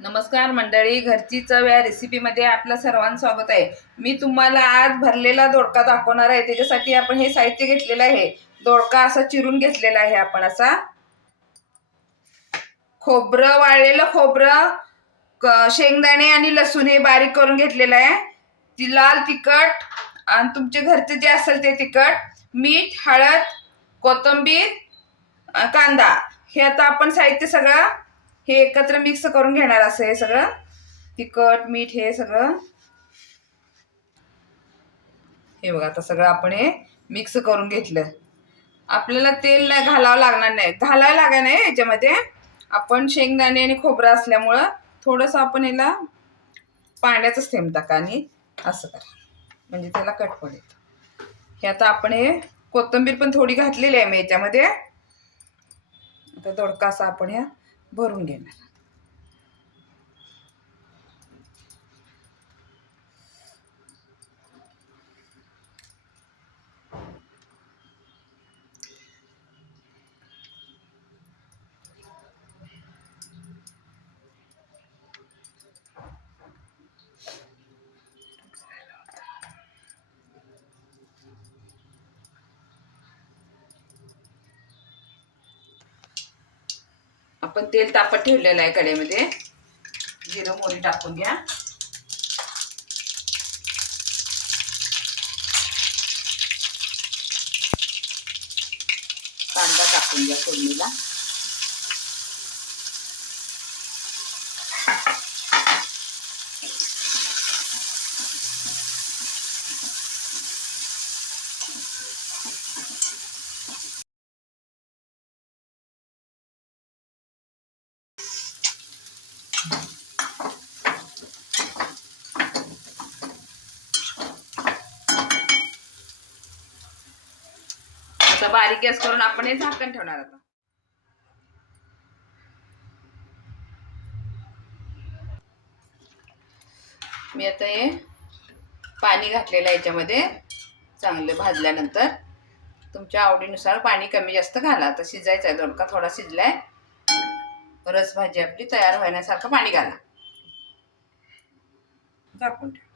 नमस्कार मंडळी, घरची चव या रेसिपीमध्ये आपलं सर्वांचं स्वागत आहे। मी तुम्हाला आज भरलेला दोडका दाखवणार आहे। त्याच्यासाठी आपण हे साहित्य घेतलेलं आहे। दोडका असा चिरून घेतलेला आहे आपण असा। खोबरं, वाळलेलं खोबरं, शेंगदाणे आणि लसूण हे बारीक करून घेतलेलं आहे। ती लाल तिखट आणि तुमचे घरचे जे असेल ते तिखट, मीठ, हळद, कोथिंबीर, कांदा, हे आता आपण साहित्य सगळं हे एकत्र मिक्स करून घेणार असं हे सगळं तिखट मीठ हे सगळं हे बघा आता सगळं आपण हे मिक्स करून घेतलं। आपल्याला तेल नाही घालावं लागणार, नाही घालायला लागणार नाही याच्यामध्ये। आपण शेंगदाणे आणि खोबरं असल्यामुळं थोडंसं आपण याला पाण्याचं थेंब टाका आणि असं करा म्हणजे त्याला कट पडेल। हे आता आपण हे कोथिंबीर पण थोडी घातलेली आहे मी याच्यामध्ये। आता दोडका असा आपण ह्या भरून घेणार। आपण तेल तापत ठेवलेलं आहे कढईमध्ये। जिरं मोहरी टाकून घ्या। कांदा टाकून घ्या फोडणीला। आता बारीक गॅस करून आपण हे झाकण ठेवणार। आता मी आता हे पाणी घातलेलं आहे याच्यामध्ये। चांगले भाजल्यानंतर तुमच्या आवडीनुसार पाणी कमी जास्त घाला। आता शिजायचा आहे दोडका, थोडा शिजलाय। रस भाजी आपली तयार होण्यासारखं पाणी घाला, झाकून ठेवा।